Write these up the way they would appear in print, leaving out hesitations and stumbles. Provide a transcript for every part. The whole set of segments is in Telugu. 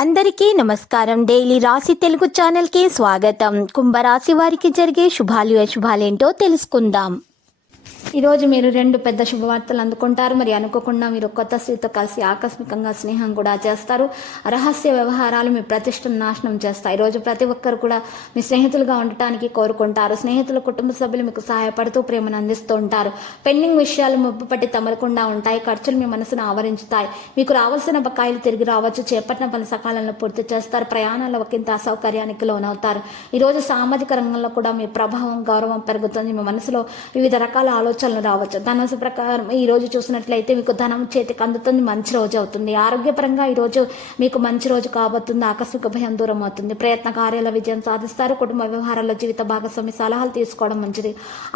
అందరికీ నమస్కారం. డైలీ రాశి తెలుగు ఛానల్కి స్వాగతం. కుంభరాశి వారికి జరిగే శుభాలు అశుభాలేంటో తెలుసుకుందాం. ఈరోజు మీరు రెండు పెద్ద శుభవార్తలు అందుకుంటారు. మరి అనుకోకుండా మీరు కొత్త స్త్రీతో కలిసి ఆకస్మికంగా స్నేహం కూడా చేస్తారు. రహస్య వ్యవహారాలు మీ ప్రతిష్టను నాశనం చేస్తాయి. ఈరోజు ప్రతి ఒక్కరు కూడా మీ స్నేహితులుగా ఉండటానికి కోరుకుంటారు. స్నేహితులు కుటుంబ సభ్యులు మీకు సహాయపడుతూ ప్రేమను అందిస్తూ ఉంటారు. పెండింగ్ విషయాలు ముప్పు పట్టి తమలకుండా ఉంటాయి. ఖర్చులు మీ మనసును ఆవరించుతాయి. మీకు రావాల్సిన బకాయిలు తిరిగి రావచ్చు. చేపట్టిన పని సకాలంలో పూర్తి చేస్తారు. ప్రయాణాల ఒకంత అసౌకర్యానికి లోనవుతారు. ఈరోజు సామాజిక రంగంలో కూడా మీ ప్రభావం గౌరవం పెరుగుతుంది. మీ మనసులో వివిధ రకాల ఆలోచనలు రావచ్చు. ధనసు ప్రకారం ఈ రోజు చూసినట్లయితే మీకు ధనం చేతికి అందుతుంది. మంచి రోజు అవుతుంది. ఆరోగ్యపరంగా ఈ రోజు మీకు మంచి రోజు కాబోతుంది. ఆకస్మిక భయం దూరం అవుతుంది. ప్రయత్న కార్యాల విజయం సాధిస్తారు. కుటుంబ వ్యవహారాల్లో జీవిత భాగస్వామి సలహాలు తీసుకోవడం మంచిది.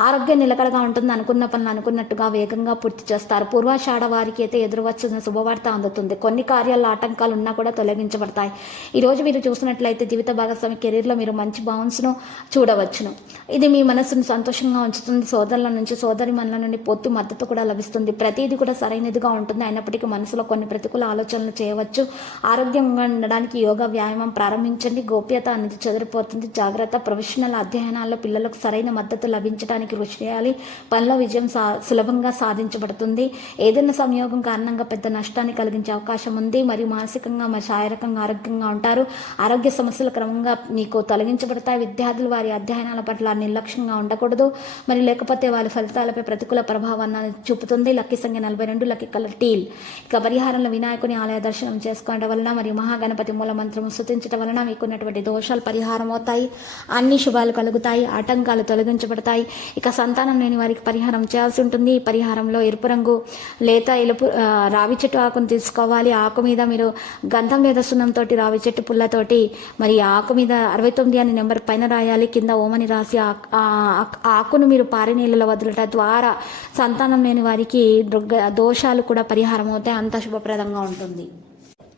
ఆరోగ్యం నిలకడగా ఉంటుంది. అనుకున్న పనులు అనుకున్నట్టుగా వేగంగా పూర్తి చేస్తారు. పూర్వాషాఢ వారికి అయితే ఎదురు వచ్చిన శుభవార్త అందుతుంది. కొన్ని కార్యాల్లో ఆటంకాలు ఉన్నా కూడా తొలగించబడతాయి. ఈ రోజు మీరు చూసినట్లయితే జీవిత భాగస్వామి కెరీర్లో మీరు మంచి బౌన్స్ను చూడవచ్చును. ఇది మీ మనసును సంతోషంగా ఉంచుతుంది. సోదరుల నుంచి సోదరి మనల నుండి పొత్తు మద్దతు కూడా లభిస్తుంది. ప్రతిదీ కూడా సరైనదిగా ఉంటుంది. అయినప్పటికీ మనసులో కొన్ని ప్రతికూల ఆలోచనలు చేయవచ్చు. ఆరోగ్యంగా ఉండడానికి యోగా వ్యాయామం ప్రారంభించండి. గోప్యత అనేది చెదిరిపోతుంది. జాగ్రత్త. ప్రొఫెషనల్ అధ్యయనాల్లో పిల్లలకు సరైన మద్దతు లభించడానికి కృషి చేయాలి. పనిలో విజయం సులభంగా సాధించబడుతుంది. ఏదైనా సంయోగం కారణంగా పెద్ద నష్టాన్ని కలిగించే అవకాశం ఉంది. మరియు మానసికంగా మరియు శారీరకంగా ఆరోగ్యంగా ఉంటారు. ఆరోగ్య సమస్యలు క్రమంగా మీకు తొలగించబడతాయి. విద్యార్థులు వారి అధ్యయనాల పట్ల నిర్లక్ష్యంగా ఉండకూడదు. మరి లేకపోతే వారి ఫలితాలపై ప్రతికూల ప్రభావాన్ని చూపుతుంది. లక్కీ సంఖ్య 42. Lucky colour teal. ఇక పరిహారంలో వినాయకుని ఆలయ దర్శనం చేసుకోవడం వలన మరియు మహాగణపతి మూల మంత్రం స్తుతించడం వలన మీకున్నటువంటి దోషాలు పరిహారం అవుతాయి. అన్ని శుభాలు కలుగుతాయి. ఆటంకాలు తొలగించబడతాయి. ఇక సంతానం లేని వారికి పరిహారం చేయాల్సి ఉంటుంది. ఈ పరిహారంలో ఎరుపు రంగు లేత ఎలుపు రావి చెట్టు ఆకును తీసుకోవాలి. ఆకు మీద మీరు గంధం లేదా సున్నంతో రావి చెట్టు పుల్లతోటి మరి ఆకు మీద 69 అనే నెంబర్ పైన రాయాలి. కింద ఓమని రాసి ఆకును మీరు పారి నీళ్ళలో వదలట ద్వారా సంతానం లేని వారికి దోషాలు కూడా పరిహారం అవుతాయి. అంత శుభప్రదంగా ఉంటుంది.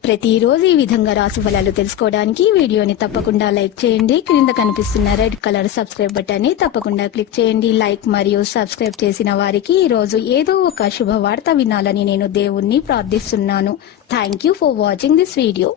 ప్రతిరోజు ఈ విధంగా రాశి ఫలాలు తెలుసుకోవడానికి వీడియోని తప్పకుండా లైక్ చేయండి. క్రింద కనిపిస్తున్న రెడ్ కలర్ సబ్స్క్రైబ్ బటన్ ని తప్పకుండా క్లిక్ చేయండి. లైక్ మరియు సబ్స్క్రైబ్ చేసిన వారికి ఈ రోజు ఏదో ఒక శుభవార్త వినాలని నేను దేవుణ్ణి ప్రార్థిస్తున్నాను. Thank you for watching this video.